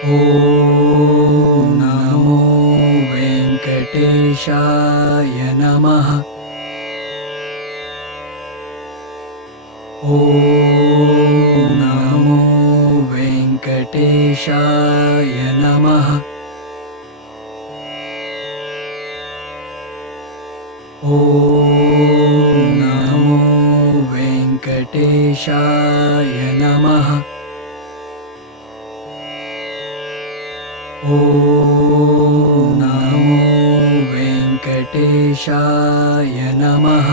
ॐ नमो वेङ्कटेशाय नमः। ॐ नमो वेङ्कटेशाय नमः। ॐ नमो वेङ्कटेशाय नमः। ॐ नमो वेङ्कटेशाय नमः।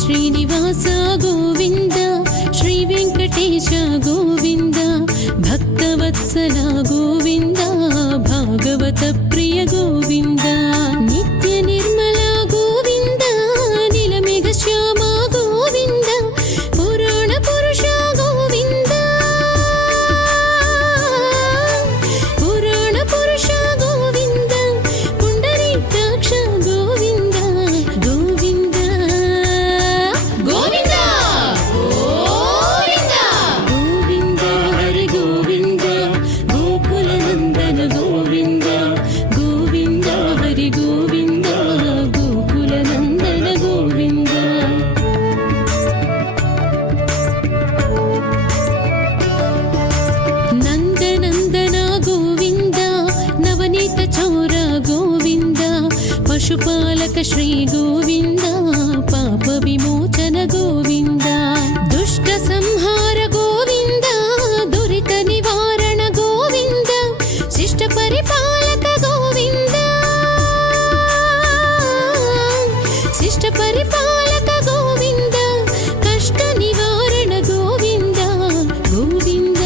శ్రీనివాస గోవింద, శ్రీ వెంకటేశ గోవింద, భక్తవత్సల గోవింద, భాగవత ప్రియ గోవింద, నిత్య నిర్మల గోవింద, నీలమేఘ శ్యామ గోవింద, పురాణ పురుష గోవింద, పురాణ పురుష గోవింద, పుండరీకాక్ష గోవింద, గోవింద గోవింద గోవింద గోవింద హరి గోవింద, గోకుల నందన గోవింద, గోవింద హరి గోవింద, గోకుల నందన గోవింద. నందనందన గోవింద, నవనీత చౌర గోవింద, పశుపాలక శ్రీ గోవింద, పాప విమోచన గోవింద, దుష్ట సంహార గోవింద, దురిత నివారణ గోవింద, శిష్ట పరిపాలక గోవింద, శిష్ట పరిపాలక గోవింద, కష్ట నివారణ గోవింద, గోవింద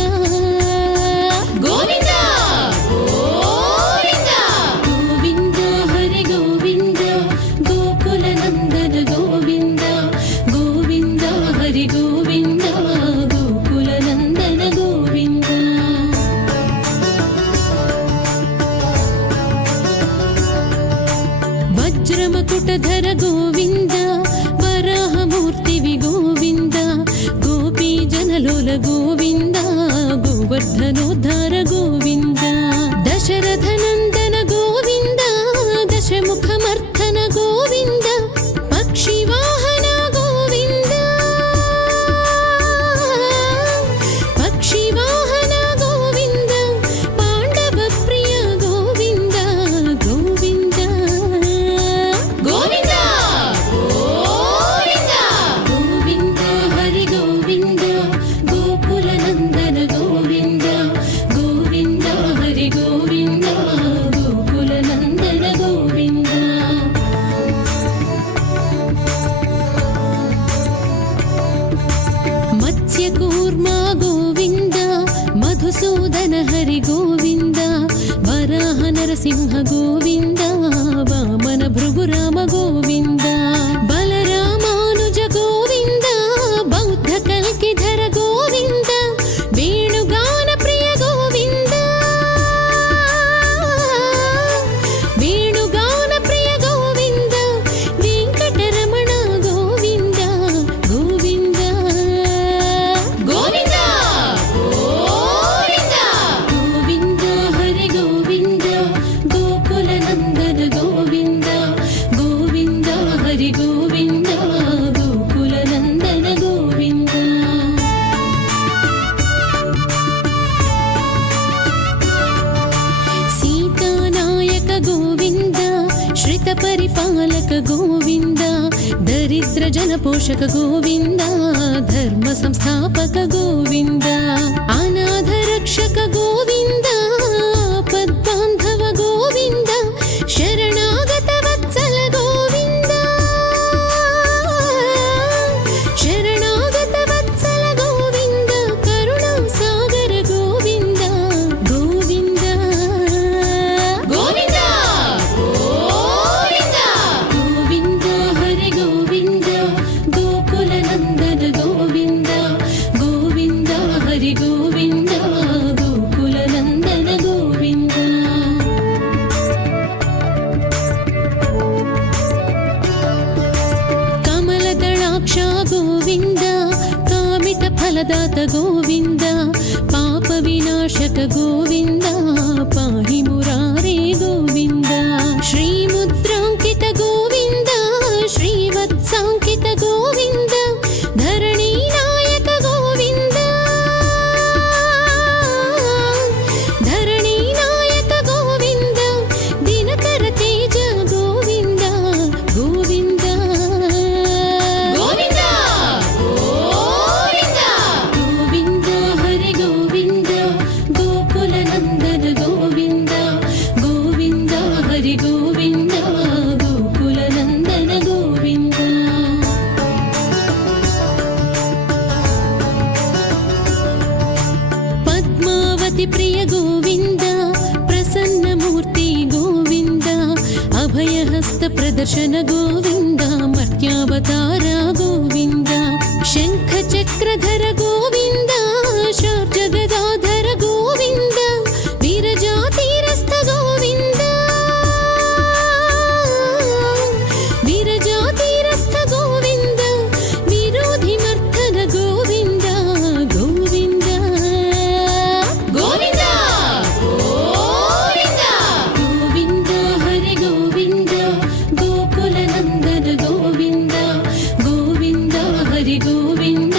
గోవింద గోవింద గోవింద హరి గోవింద, గోకుల నందన గోవింద, గోవింద హరి గోవింద, గోకుల నందన గోవింద. వజ్రమకుటధర గోవింద, వరాహమూర్తివి గోవింద, గోపీ జనలోల గోవింద, గోవర్ధనోద్ధార గోవింద, దశరథ నందన గోవింద, దశముఖమర్ధన గోవింద, పక్షి వాహన గోవింద, పక్షి వాహన గోవింద, పాండవ ప్రియ గోవింద, గోవింద గోవింద గోవింద గోవింద హరి గోవింద, గోకుల నందన గోవింద, గోవింద హరి గోవింద, గోకుల నందన గోవింద. మత్స్యకూర్మ గోవింద, మధుసూదన హరి గోవింద, వరాహ నరసింహ గోవింద, వామన భృగురామ గోవింద, బలరామానుజ గోవింద, బౌద్ధ కల్కిధర గోవింద, వేణుగాన ప్రియ గోవింద, వేణుగాన ప్రియ గోవింద, వెంకటరమణ గోవింద, గోవింద గోవింద గోవింద గోవింద హరి గోవింద, గోకుల నందన గోవింద, గోవింద परिपालक गोविन्द दरिद्र जन पोषक गोविन्द धर्म संस्थापक गोविन्द अनाथ रक्षक गोविन्द पद्बान्धव गोविन्द शरणागत वत्सल गोविन्द शरणागत वत्सल गोविन्द करुणा सागर गोविन्द गोविन्द गोविन्द गोविन्द गोविन्द हरे गोविन्द गोकुल नन्दन गोविन्द गोविन्द हरि गोविन्द गोकुल नन्दन गोविन्द कमलदलाक्ष गोविन्द कामित फलदात गोविन्द पाप विनाशक गोविन्द पाहि मुरारे गोविन्द श्रीमुद्राङ्कित गोविन्द श्रीवत्साङ्कित गोविन्द धरणी नायक गोविन्द धरणी नायक गोविन्द दिनकर तेज गोविन्द गोविन्द गोविन्द गोविन्द गोविन्द हरे गोविन्द गोकुल नन्दन गोविन्द गोविन्द हरि गोविन्द गोकुल नन्दन गोविन्द पद्मावती प्रिय गोविन्द प्रसन्नमूर्ति गोविन्द अभयहस्त प्रदर्शन गोविन्द मर्त्यावतार गोविन्द शङ्खचक्रधर गोविन्द शार्जगदाधर गोविन्द वीरजातीरस्थ गोविन्द वीरजातीरस्थ गोविन्द विरोधिमर्दन गोविन्द गोविन्द गोविन्द गोविन्द गोविन्द हरे गोविन्द गोकुल नन्दन गोविन्द गोविन्द हरि गोविन्द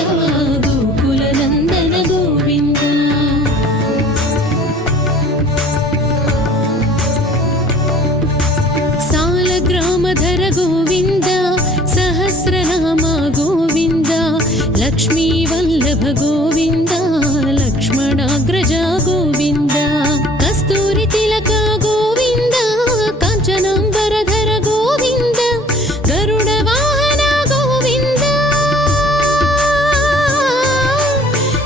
गोकुल नन्दन गोविन्द सालग्रामधर गोविन्द सहस्रनाम गोविन्द लक्ष्मी वल्लभ गोविन्द लक्ष्मणाग्रज गोविन्द कस्तूरि तिलक गोविन्द काञ्चनाम्बरधर गोविन्द गरुड वाहन गोविन्द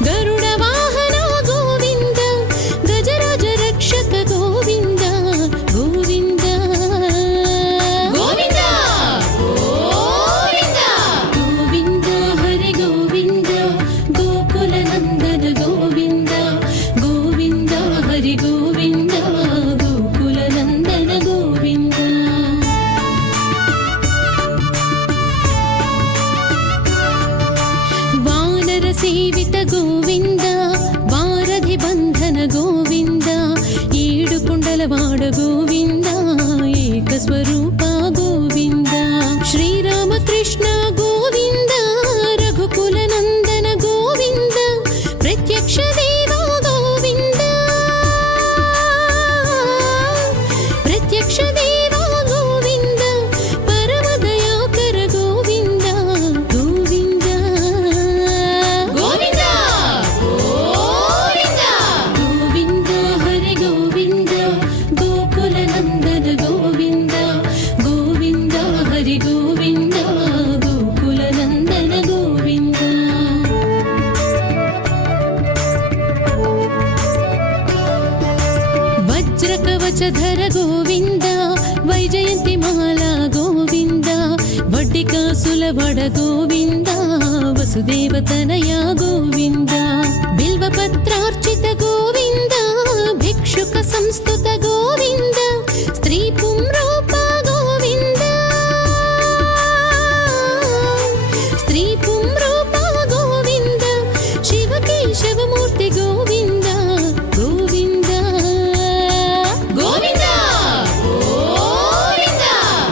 गरुड वाहन गोविन्द गजराज रक्षक गोविन्द गोविन्द गोविन्द गोविन्द गोविन्द हरे गोविन्द गोकुल नन्दन गोविन्द गोविन्द हरि गोविन्द गोकुल नन्दन गोविन्द वानर सेवित गोविन्द वारधि बन्धन गोविन्द ಏಡುಕೊಂಡಲವಾಡ ಗೋವಿಂದ ಏಕಸ್ವರೂಪ ಗೋವಿಂದ ಶ್ರೀರಾಮಕೃಷ್ಣ ಗೋವಿಂದ ರಘುಕುಲ ನಂದನ ಗೋವಿಂದ ಪ್ರತ್ಯಕ್ಷ ದೇವ ಗೋವಿಂದ ಪ್ರತ್ಯಕ್ಷ ದೇವ ಗೋವಿಂದ ಪರಮ ದಯಾಕರ ಗೋವಿಂದ ಗೋವಿಂದ ಗೋವಿಂದ ಗೋವಿಂದ ಗೋವಿಂದ ಹರಿ ಗೋವಿಂದ ಗೋಕುಲ ನಂದನ ಗೋವಿಂದ ಗೋವಿಂದ ಹರಿ ಗೋವಿಂದ ಗೋಕುಲ ನಂದನ ಗೋವಿಂದ ವಜ್ರ ಕವಚಧರ ಗೋವಿಂದ ವೈಜಯಂತಿ ಮಾಲಾ ಗೋವಿಂದ ವಡ್ಡಿಕಾಸುಲವಡ ಗೋವಿಂದ ವಸುದೇವ ತನಯ ಗೋವಿಂದ ಬಿಲ್ವಪತ್ರಾರ್ಚಿತ ಗೋವಿಂದ ಭಿಕ್ಷುಕ ಸಂಸ್ತುತ ಗೋವಿಂದ ಸ್ತ್ರೀ ಪುಂರೂಪ ಗೋವಿಂದ ಸ್ತ್ರೀ ಪುಂರೂಪ ಗೋವಿಂದ ಶಿವಕೇಶವಮೂರ್ತಿ ಗೋವಿಂದ ಗೋವಿಂದ ಗೋವಿಂದ ಗೋವಿಂದ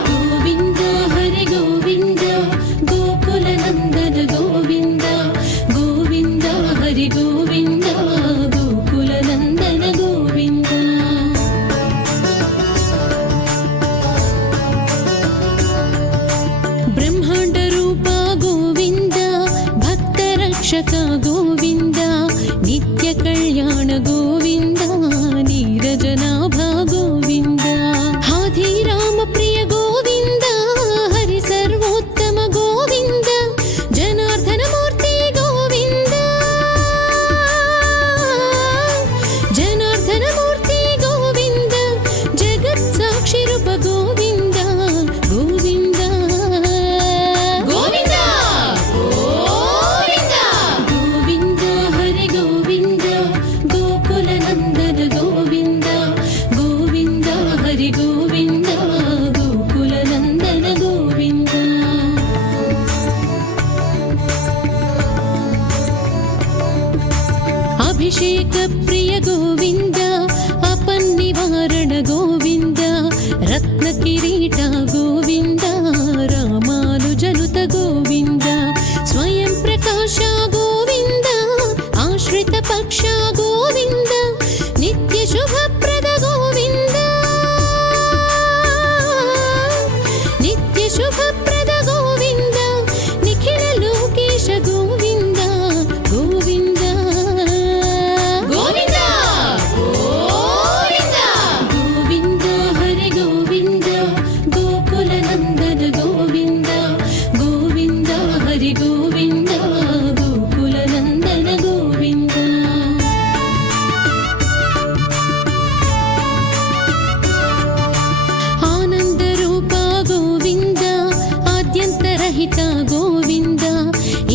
ಗೋವಿಂದ ಹರಿ ಗೋವಿಂದ ಗೋಕುಲ ನಂದನ ಗೋವಿಂದ ಗೋವಿಂದ ಹರಿ ಗೋವಿಂದ ಗೋಕುಲ ಗೋವಿಂದ ನೀರಜನಾಭ ಗೋವಿಂದ ಹಾದಿರಾಮ ಪ್ರಿಯ ಗೋವಿಂದ ಹರಿ ಸರ್ವೋತ್ತಮ ಗೋವಿಂದ ಜನಾರ್ದನ ಮೂರ್ತಿ ಗೋವಿಂದ ಜನಾರ್ದನ ಮೂರ್ತಿ ಗೋವಿಂದ ಜಗತ್ ಸಾಕ್ಷಿ ರೂಪ ಗೋವಿಂದ ಗೋವಿಂದ ಗೋವಿಂದ ಗೋವಿಂದ ಗೋವಿಂದ ಹರಿ ಗೋವಿಂದ ಗೋಕುಲ ನಂದನ ಗೋವಿಂದ ಗೋವಿಂದ ಹರಿ ಗೋವಿಂದ ಗೋಕುಲ ನಂದನ ಗೋವಿಂದ ಅಭಿಷೇಕ ಪ್ರಿಯ ಗೋವಿಂದ ಅಪನ್ನಿವಾರಣ ಗೋವಿಂದ ರತ್ನ ಕಿರೀಟ ಗೋವಿಂದ ರಾಮಾನುಜನುತ ಗೋವಿಂದ ಸ್ವಯಂ ಪ್ರಕಾಶ ಗೋವಿಂದ ಆಶ್ರಿತ ಪಕ್ಷ ಗೋವಿಂದ ನಿತ್ಯ ಶುಭಪ್ರದ ಗೋವಿಂದ ನಿತ್ಯ ಶುಭಪ್ರದ ಗೋವಿಂದ ನಿಖಿಲ ಲೋಕೇಶ ಗೋವಿಂದ ಗೋವಿಂದ ಗೋವಿಂದ ಗೋವಿಂದ ಗೋವಿಂದ ಹರಿ ಗೋವಿಂದ ಗೋಕುಲ ನಂದನ ಗೋವಿಂದ ಗೋವಿಂದ ಹರಿ ಗೋವಿಂದ ಗೋಕುಲ ನಂದನ ಗೋವಿಂದ ಆನಂದ ರೂಪ ಗೋವಿಂದ ಆದ್ಯಂತರಹಿತ ಗೋವಿಂದ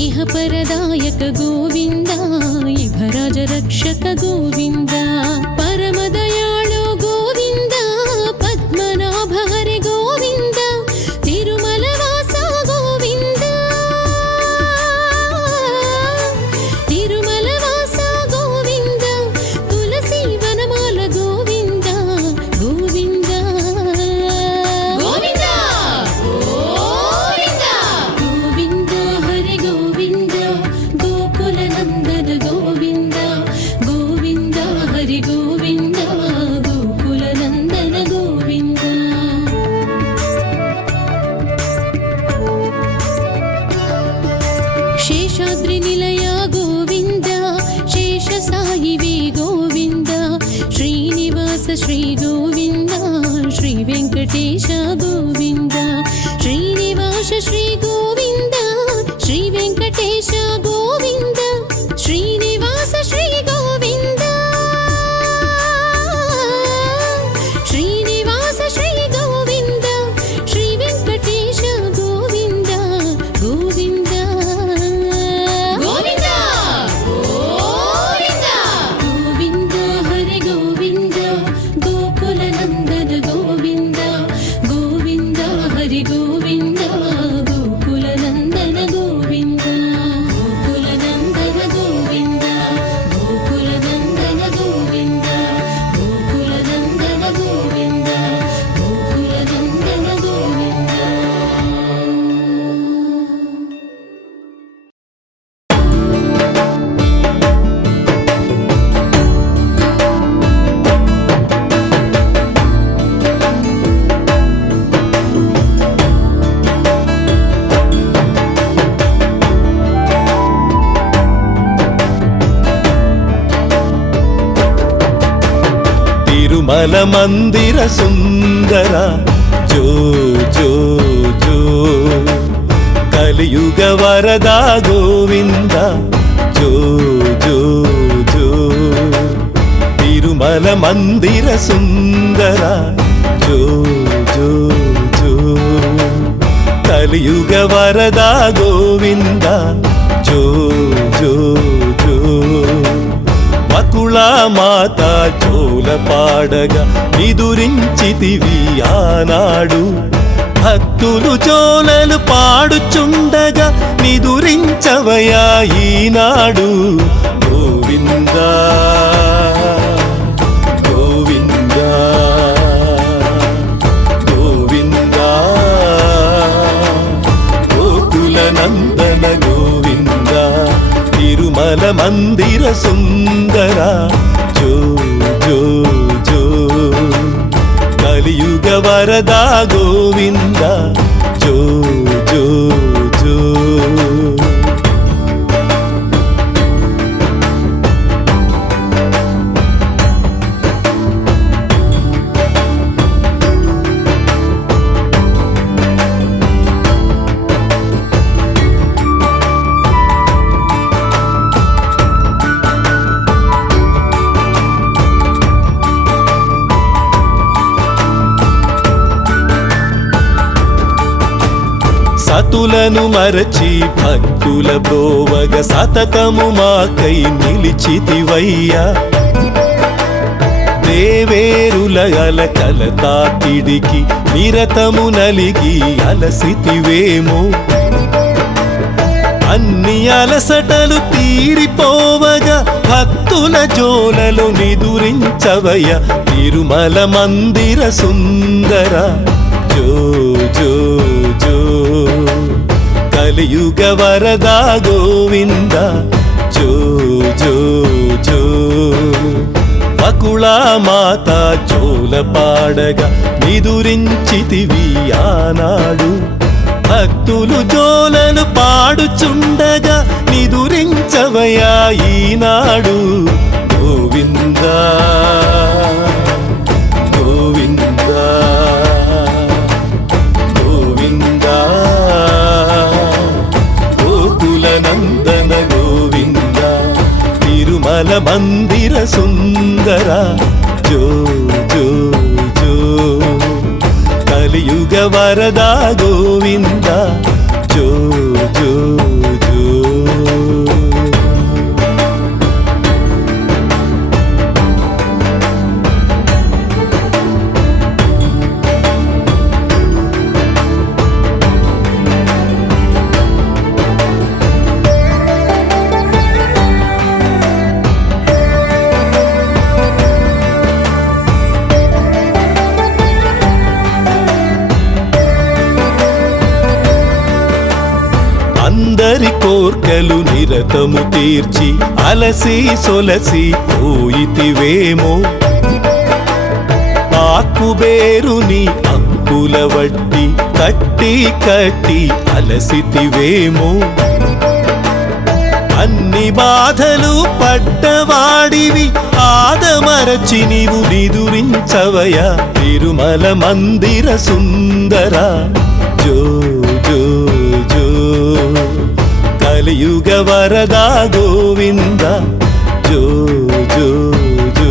ಇಹ ಪರದಾಯಕ ಗೋವಿಂದ ಇಭರಾಜ ರಕ್ಷಕ ಗೋವಿಂದ ಪರಮ ದಯಾಳು ಗೋವಿಂದ ಪದ್ಮನಾಭ ಹರಿ ಗೋವಿಂದ ತಿರುಮಲ ವಾಸ ಗೋವಿಂದ ತಿರುಮಲ ವಾಸ ಗೋವಿಂದ ತುಳಸಿ ವನಮಾಲ ಗೋವಿಂದ ಗೋವಿಂದ ಗೋವಿಂದ ಗೋವಿಂದ ಗೋವಿಂದ ಹರಿ ಗೋವಿಂದ ಗೋಕುಲ ನಂದನ ಗೋವಿಂದ ಗೋವಿಂದ ಹರಿ ಗೋವಿಂದ ಗೋಕುಲ ನಂದನ ಗೋವಿಂದ ಶೇಷಾದ್ರಿ ನಿಲಯ ಗೋವಿಂದ ಶೇಷ ಸಾಯಿವೆ ಗೋವಿಂದ ಶ್ರೀನಿವಾಸ ಶ್ರೀ ಗೋವಿಂದ ಶ್ರೀ ವೆಂಕಟೇಶ ಗೋವಿಂದ ಶ್ರೀನಿವಾಸ ಶ್ರೀ ಗೋವಿಂದ ಶ್ರೀ ವೆಂಕಟೇಶ ಗೋವಿಂದ ಶ್ರೀನಿವಾಸ ಶ್ರೀ ಗೋವಿಂದ ಶ್ರೀನಿವಾಸ ಶ್ರೀ ಗೋವಿಂದ ಶ್ರೀ ವೆಂಕಟೇಶ ಗೋವಿಂದ ಗೋವಿಂದ ಗೋವಿಂದ ಗೋವಿಂದ ಗೋವಿಂದ ಹರಿ ಗೋವಿಂದ ಗೋಕುಲ ನಂದನ ಗೋವಿಂದ ಗೋವಿಂದ ಹರಿ ಗೋವಿಂದ ಗೋಕುಲ ನಂದನ ಗೋವಿಂದ ಗೋಕುಲ ನಂದನ ಗೋವಿಂದ ಗೋಕುಲ ನಂದನ ಗೋವಿಂದ ಗೋಕುಲ ನಂದನ ಗೋವಿಂದ ಗೋಕುಲ ನಂದನ ಗೋವಿಂದ ತಿರುಮಲ ಮಂದಿರ ಸುಂದರ ಜೋ ಜೋ ಜೋ ಕಲಿಯುಗ ವರದ ಗೋವಿಂದ ಜೋ ಜೋ ಜೋ ತಿರುಮಲ ಮಂದಿರ ಸುಂದರ ಜೋ ಜೋ ಜೋ ಕಲಿಯುಗ ವರದ ಗೋವಿಂದ ಜೋ ಜೋ ಜೋ వకుళ మాత చోల పాడగా నిదురించితివి ఆనాడు భక్తులు చోలలు పాడుచుండగా నిదురించవయా ఈనాడు గోవింద గోవింద గోవింద గోకుల నందన గోవింద తిరుమల మందిర సుందర జో జో జో కలియుగ వరద గోవింద జో జో జో భక్తులను మరచి భక్తుల బ్రోవగ సతతము మాకై నిలిచితివయ్యా దేవేరుల అలకల తాకిడికి నిరతము నలిగి అలసితివేమో అన్ని అలసటలు తీరిపోవగా భక్తుల జోలలో నిదురించవయ తిరుమల మందిర సుందర జో జో జో కలియుగ వరదా గోవింద జో జో జో వకుళా మాత జోల పాడగా నిదురించితివి ఆనాడు భక్తులు జోలను పాడుచుండగా నిదురించవయా ఈనాడు గోవింద గోవింద గోవింద గోకుల నందన గోవింద తిరుమల మందిర సుందర జో జో జో కలియుగ వరదా గోవింద జో జో జో అందరి కోర్కెలు నిరతము తీర్చి అలసి సొలసి పోయితివేమో ఆకుబేరుని అంకుల వడ్డి కట్టి కట్టి అలసితివేమో అన్ని బాధలు పడ్డవాడివి ఆదమరచి నీవు నిదురించవయ తిరుమల మందిర సుందర జో జో జో కలియుగ వరదా గోవింద జో జో జో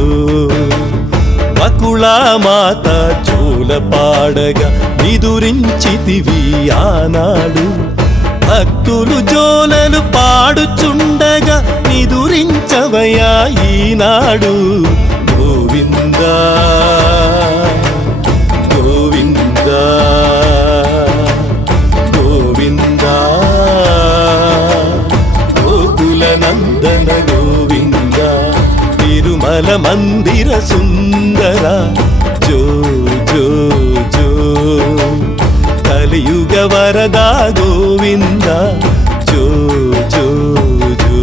వకుళా మాత జోల పాడగా నిదురించితివి ఆనాడు భక్తులు జోలలు పాడుచుండగా నిదురించవయా ఈనాడు గోవింద గోవింద గోవింద గోకుల నందన గోవింద తిరుమల మందిర సుందర జో జో జో కలియుగ వరదా గోవింద జో జో జో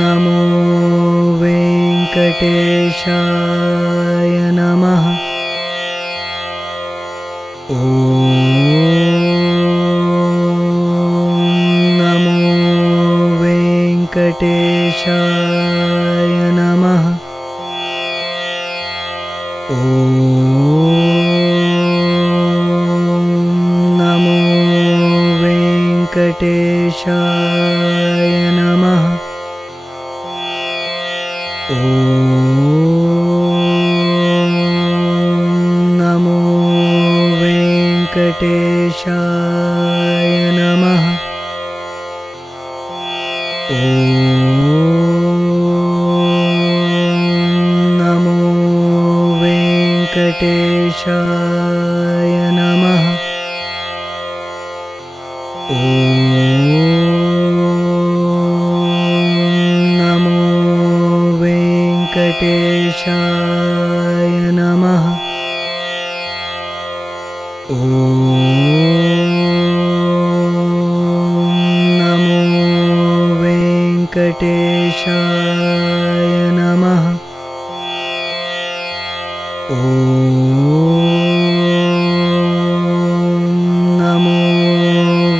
నమో వెంకటేశాయ నమః. నమో వెంకటేశాయ నమః. నమో వెంకటేశాయ నమః. నమో వెంకటేశాయ నమః. నమో వెంకటేశాయ నమః. నమో వెంకటేశాయ నమః. నమో వెంకటేశాయ నమః. నమో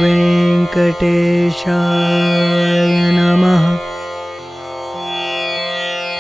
వెంకటేశాయ నమః.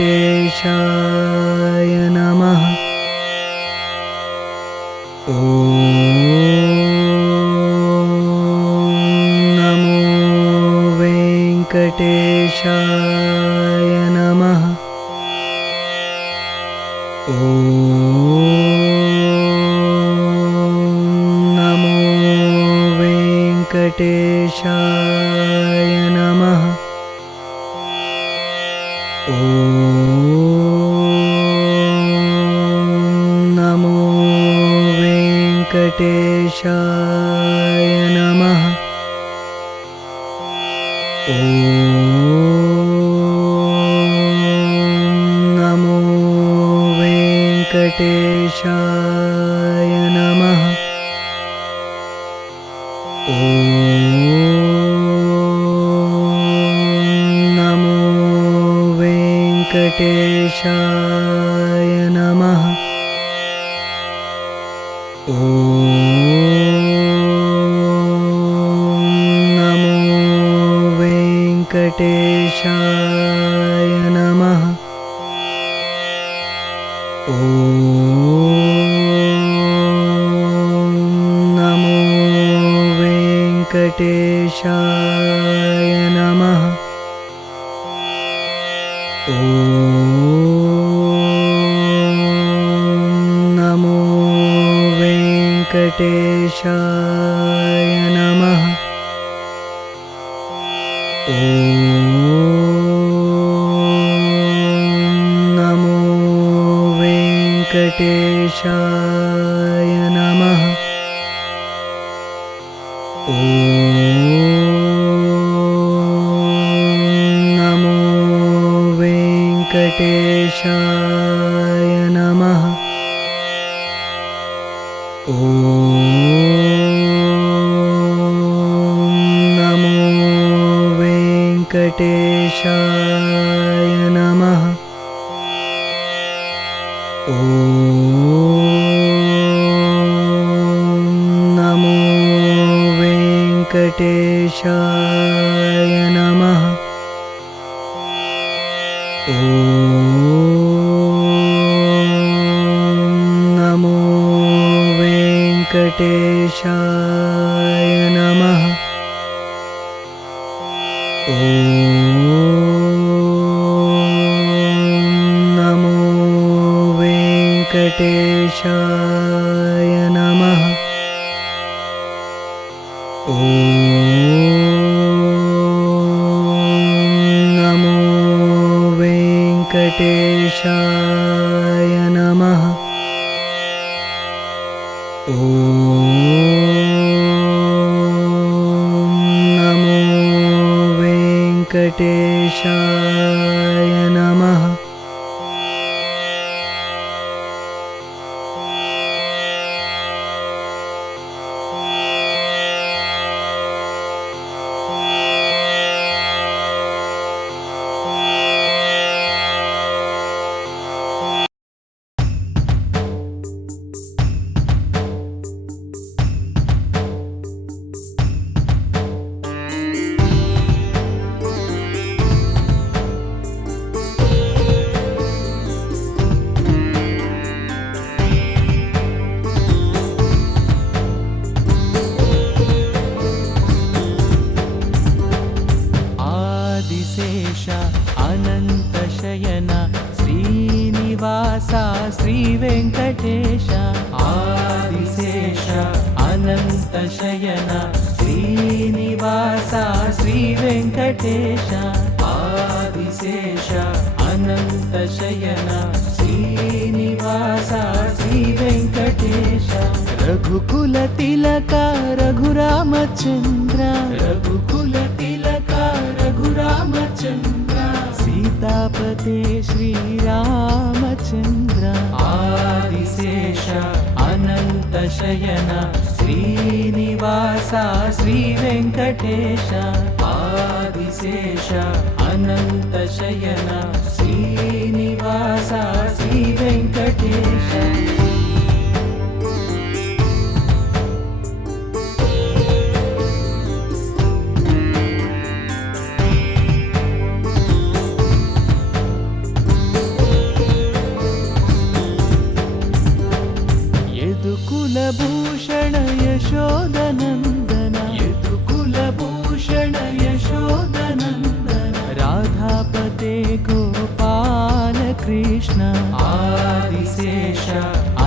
वेङ्कटेशाय नमः। ॐ नमो वेङ्कटेशाय नमः। ॐ नमो वेङ्कटेशाय नमः। ॐ नमो वेङ्कटेशाय नमः। ॐ नमो वेङ्कटेशाय नमः। ॐ नमो वेङ्कटेशाय नमः। ॐ नमो वेङ्कटेशाय नमः। ॐ नमो वेङ्कटेशाय नमः। ॐ नमो वेङ्कटेशाय नमः। ॐ नमो वेङ्कटेशाय नमः। ॐ नमो वेङ्कटेशाय नमः। ॐ नमो वेङ्कटेशाय नमः। ॐ नमो वेङ्कटेशाय नमः। ॐ नमो वेङ्कटेशाय नमः। ॐ नमो वेङ्कटेशाय नमः। ॐ नमो वेङ्कटेशाय नमः। ॐ नमो वेङ्कटेशाय नमः। अनन्तशयन श्रीनिवास श्रीवेङ्कटेश आदिशेष अनन्तशयन श्रीनिवास श्रीवेङ्कटेश आदिशेष अनन्तशयन श्रीनिवास श्रीवेङ्कटेश रघुकुलतिलक रघुरामचन्द्र रघुकुलतिलक रघुरामचन्द्र सीतापते श्रीरामचन्द्र आदिशेष अनन्तशयन श्रीनिवास श्रीवेङ्कटेश आदिशेष अनन्तशयन श्रीनिवास श्रीवेङ्कटेश यशोदनन्दन यदुकुलभूषण यशोदनन्दन राधापते गोपाल कृष्ण आदिशेष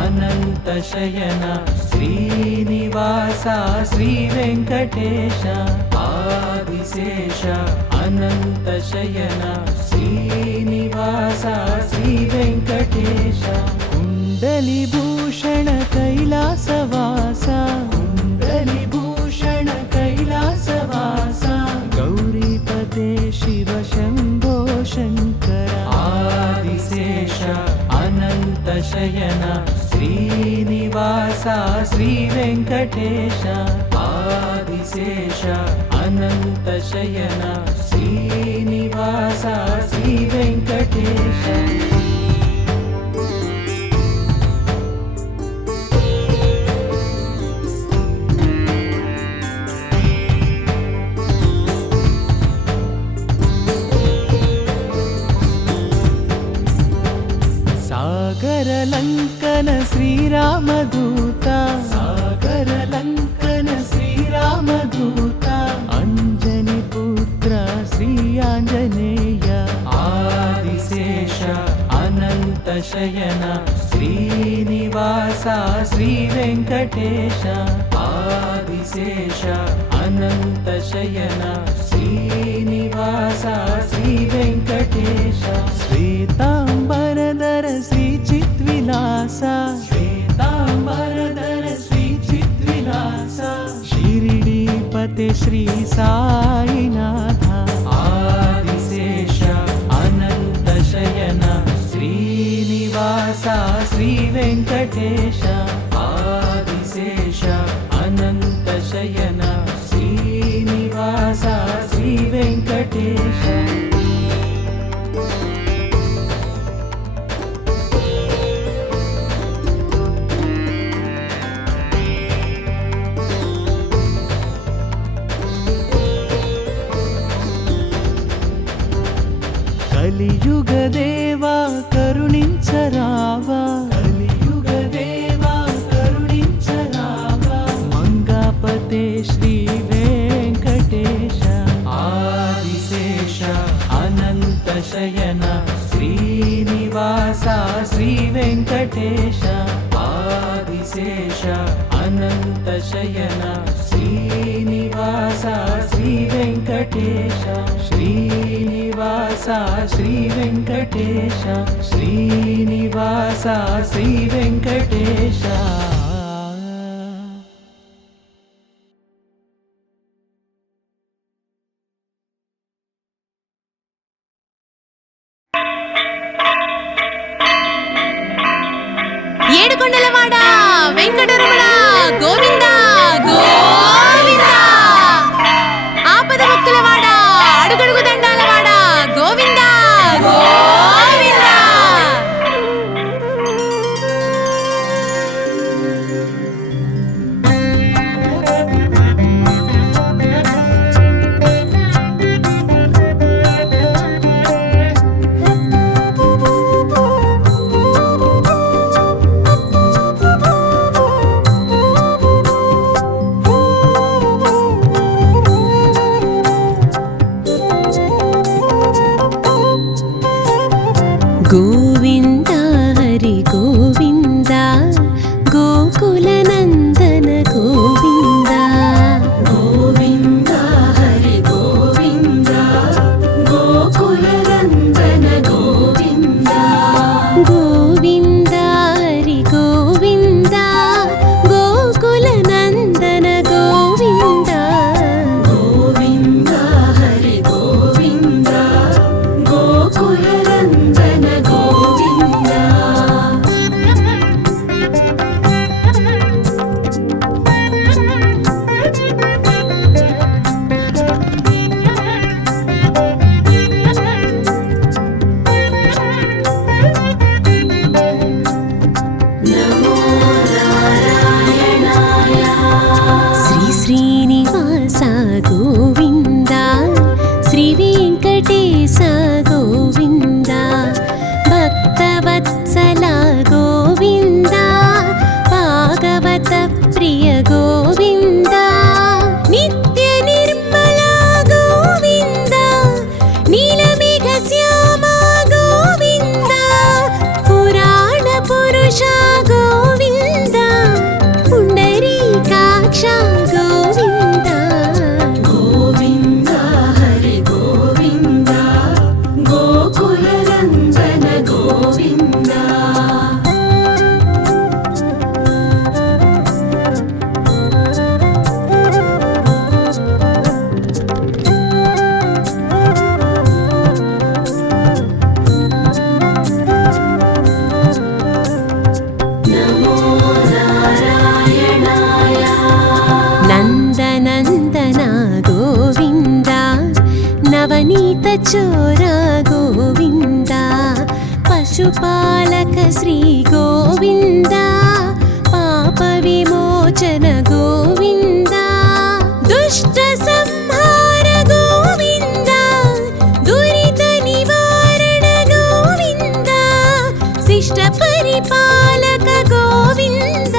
अनन्तशयन श्रीनिवास श्रीवेङ्कटेश आदिशेष अनन्तशयन श्रीनिवास श्रीवेङ्कटेश कुण्डलीभूषण कैलासवास कुण्डलीभूषण कैलासवास गौरीपते शिव शम्भो शङ्कर आदिशेष अनन्तशयन श्रीनिवास श्रीवेङ्कटेश आदिशेष अनन्तशयन श्रीनिवास श्रीवेङ्कटेश सागरलङ्कन श्रीरामदूता सागरलङ्कन श्रीरामदूता अञ्जनिपुत्र श्री आञ्जनेय आदिशेष अनन्तशयन श्रीनिवास श्रीवेङ्कटेश आदिशेष अनन्तशयन श्रीनिवास श्रीवेङ्कटेश श्वेताम्बरधर श्रीचिद्विलास श्वेताम्बरधर श्रीचिद्विलास शिरिडीपते श्री साईनाथ आदिशेष अनन्तशयन श्रीनिवास श्रीवेङ्कटेश आदिशेष अनन्तशयन श्रीनिवास श्रीवेङ्कटेश కలియుగదేవా కరుణించరావా కలియుగదేవా కరుణించరావా మంగాపతే శ్రీ వెంకటేశ ఆదిశేష అనంతశయన శ్రీనివాస శ్రీ వెంకటేశ ఆదిశేష అనంతశయన శ్రీనివాస శ్రీ వెంకటేశ శ్రీనివాస శ్రీ వెంకటేశ శ్రీనివాస శ్రీ వెంకటేశ ఏడుకొండలవాడ వెంకటరమణ గోవింద గోవింద ఆపద ముక్తులవాడ అడుగడుగు దండాలవాడ గోవింద గోవింద గోవింద హరి గోవింద గోకులనందన గోవింద గోవింద హరి గోవింద గోకులనందన గోవింద గోవింద హరి గోవింద గోకులనందన గోవింద గోవింద హరి గోవింద గోకులనందన గోవింద पालक श्री गोविन्द पाप विमोचन गोविन्द दुष्ट संहार गोविन्द दुरित निवारण गोविन्द शिष्ट परिपालक गोविन्द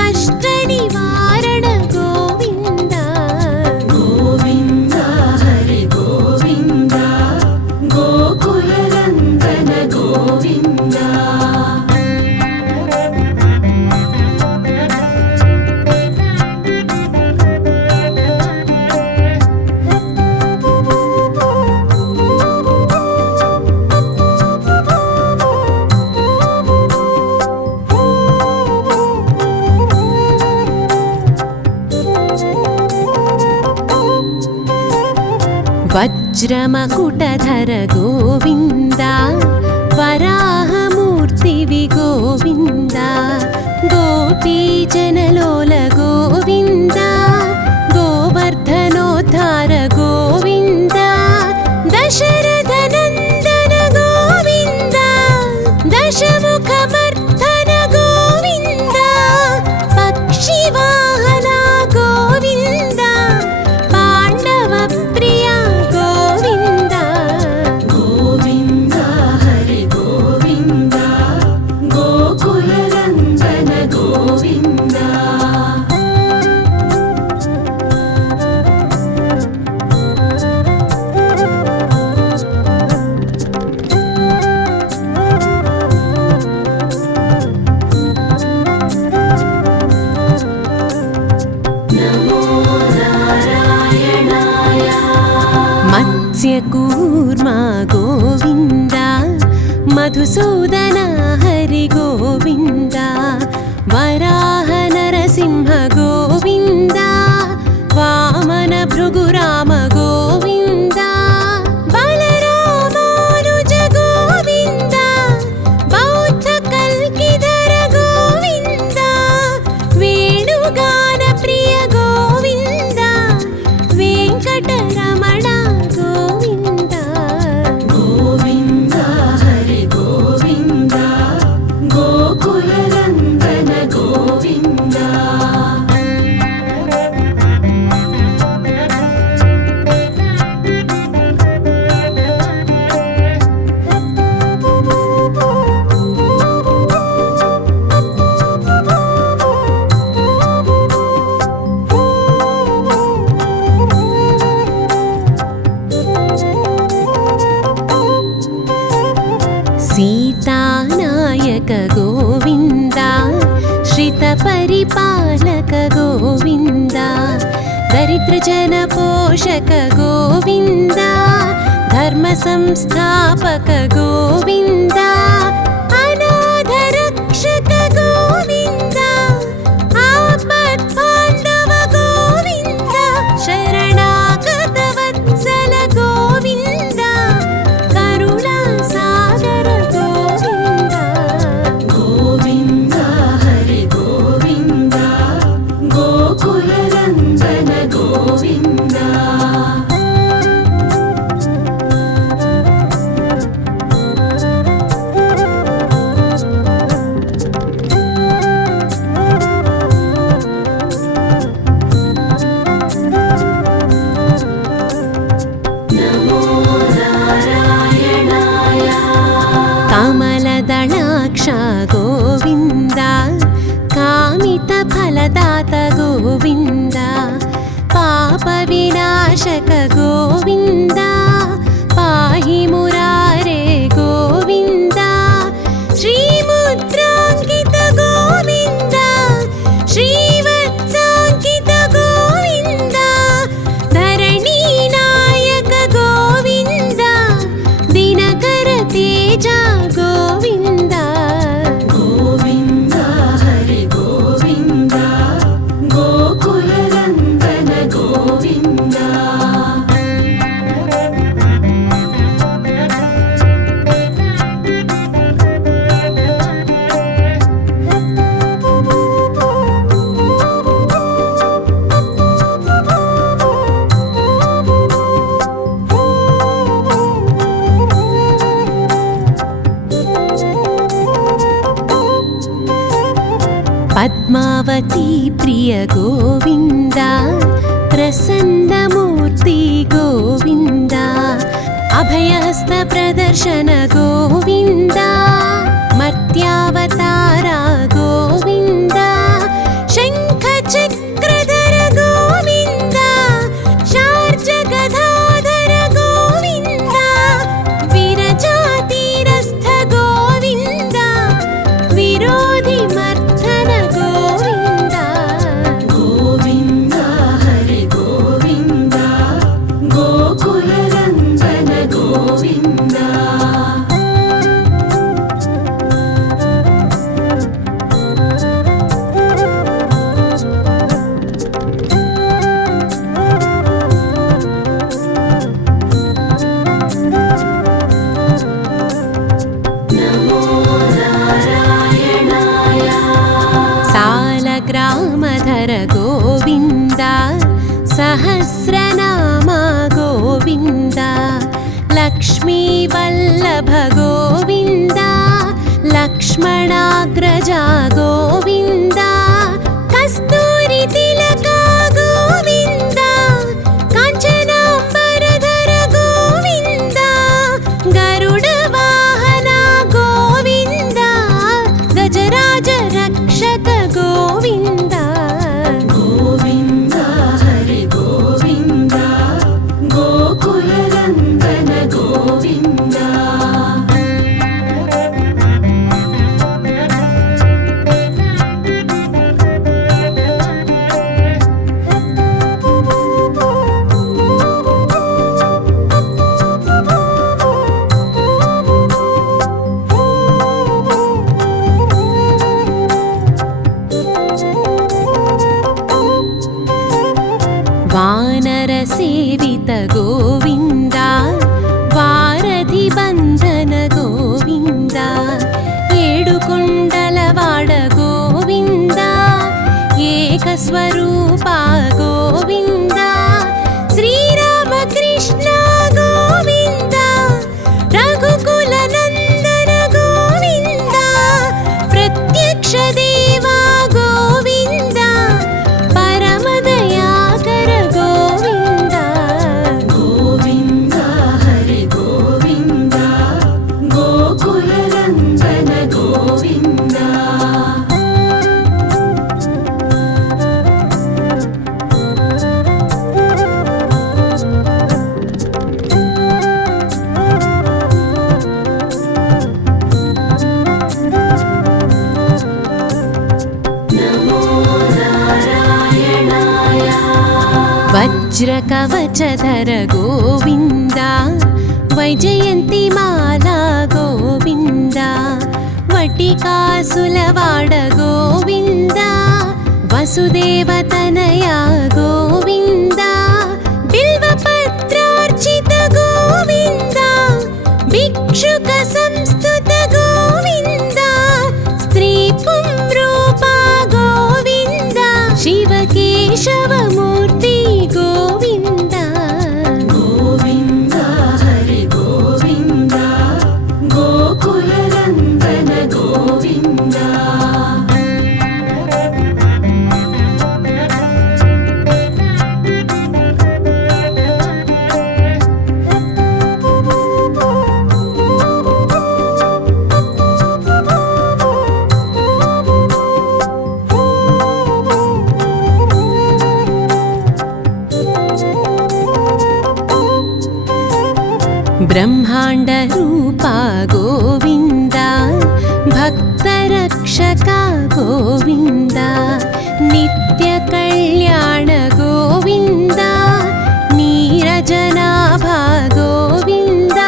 कष्ट निवारण गोविन्द गोविन्द हरि गोविन्द गोकुलनन्दन गोविन्द वज्रमकुटधर गोविन्द वराहमूर्तिवि गोविन्द गोपीजनलोल गोविन्द गोवर्धनोद्धार गोविन्द दशरथनन्दन गोविन्द दशमुखमर्दन गोविन्द पक्षिवाहन गोविन्द पाण्डवप्रिय गोविन्द गोविन्द हरि गोविन्द गोकुलनन्दन गोविन्द मत्स्यकूर्मा गोविन्द मधुसूदन हरि गोविन्द वराह नरसिंह गोविन्द वामन भृगुराम गोविन्द बलरामानुज गोविन्द बौद्ध कल्किधर गोविन्द वेणुगान प्रिय गोविन्द वेङ्कटरमण गोविन्द गोविन्द हरि गोविन्द गोकुलनन्दन गोविन्द सीतानायक गोविन्द श्रितपरिपालक गोविन्द दरिद्रजन पोषक गोविन्द धर्मसंस्थापक गोविन्द अनाथ रक्षक गोविन्द आपद्बान्धव गोविन्द शरणागत वत्सल गोविन्द करुणासागर गोविन्द गोविन्द हरि गोविन्द गोकुलनन्दन गोविन्द कमलदलाक्ष गोविन्द कामितफलदात गोविन्द पापविनाशक गोविन्द पाहि मुरारे गोविन्द श्रीमुद्राङ्कित गोविन्द श्रीवत्साङ्कित गोविन्द धरणीनायक गोविन्द दिनकर तेज गोविन्द गोविन्द हरि गोविन्द गोकुलनन्दन गोविन्द పద్మావతి ప్రియ గోవింద ప్రసన్నమూర్తి గోవింద అభయహస్త ప్రదర్శన గోవింద మర్త్యావతార గోవింద శంఖ చక్రధర గోవింద శార్జ గదాధర గోవింద విరజాతీరస్థ గోవింద విరోధి మర్ధన గోవింద గోవింద హరి గోవింద గోకుల నందన గోవింద సాలగ్రామధర గోవింద సహస్రనామ గోవింద లక్ష్మీ వల్లభ గోవింద లక్ష్మణాగ్రజ గోవింద కస్తూరి తిలక గోవింద కాంచనాంబరధర గోవింద గరుడ వాహన గోవింద గజరాజ రక్షక గోవింద గోవింద హరి గోవింద గోకుల నందన గోవింద వానర సేవిత గోవింద వారధి బంధన గోవింద ఏడుకొండలవాడ గోవింద ఏకస్వరూప గోవింద శ్రీరామకృష్ణ గోవింద రఘుకుల నందన గోవింద ప్రత్యక్ష దేవా గోవింద పరమదయాకర గోవింద గోవింద హరి గోవింద గోకుల నందన గోవింద వజ్రకవచధర గోవింద వైజయంతి మాలా గోవింద వటికాసులవాడ గోవింద వసుదేవతనయ గోవింద బిల్వపత్రార్చిత గోవింద భిక్షుక సంస్థుత గోవింద స్త్రీ పుంరూప గోవింద శివకేశవమూర్తి గోవింద గోవింద హరి గోవింద గోకుల నందన గోవింద బ్రహ్మాండ రూప గోవింద భక్తరక్షక గోవింద నిత్య కళ్యాణ గోవింద నీరజనాభ గోవింద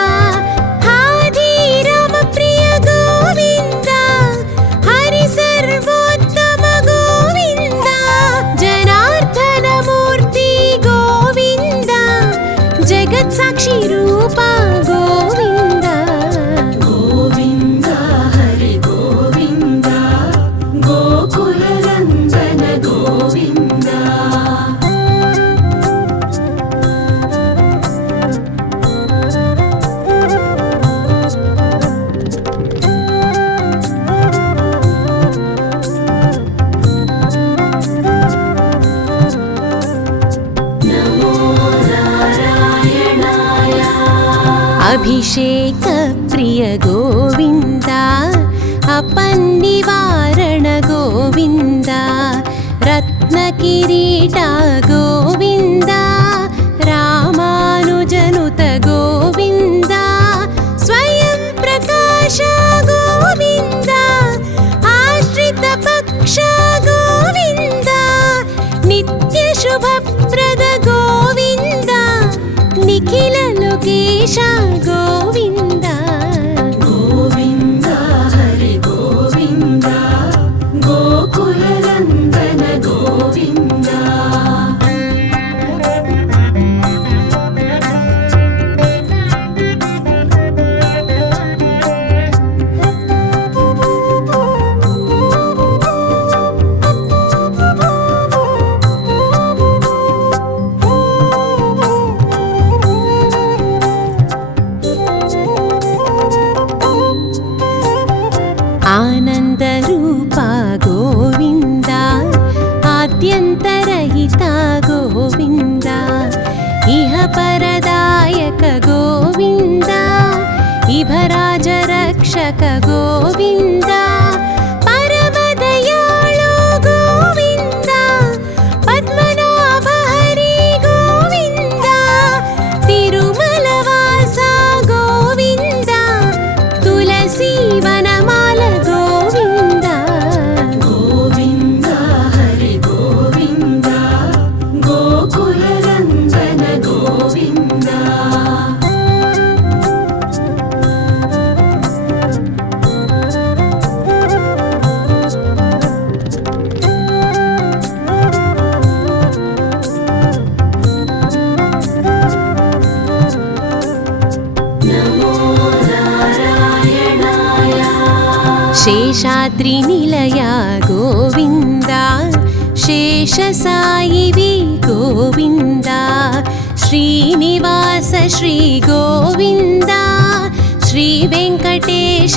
ఆదిరామ ప్రియ గోవింద హరి సర్వోత్తమ గోవింద జనార్దన మూర్తి గోవింద జగత్ సాక్షి రూప గోవింద గోవింద अभिषेक प्रिय गोविन्द अपन्निवारण गोविन्द रत्नकिरीट गोविन्द रामानुजनुत गोविन्द स्वयं प्रकाश गोविन्द आश्रित पक्ष गोविन्द नित्य शुभप्रद गोविन्द निखिल लोकेश गोविन्द गोविन्द हरि गोविन्द गोकुलनन्दन गोविन्द आनन्दरूपा गोविन्द आद्यन्तरहिता गोविन्द इह परदायक गोविन्द इभराजरक्षक गोविन्द परमदयाळु गोविन्द पद्मनाभ हरि गोविन्द तिरुमलवास गोविन्द तुलसी वनमाल गोविन्द गोविन्द हरि गोविन्द गोकुलनन्दन गोविन्द शेषाद्रिनिलया गोविन्द शेषसायिवी गोविन्द श्रीनिवास श्री गोविन्द श्रीवेङ्कटेश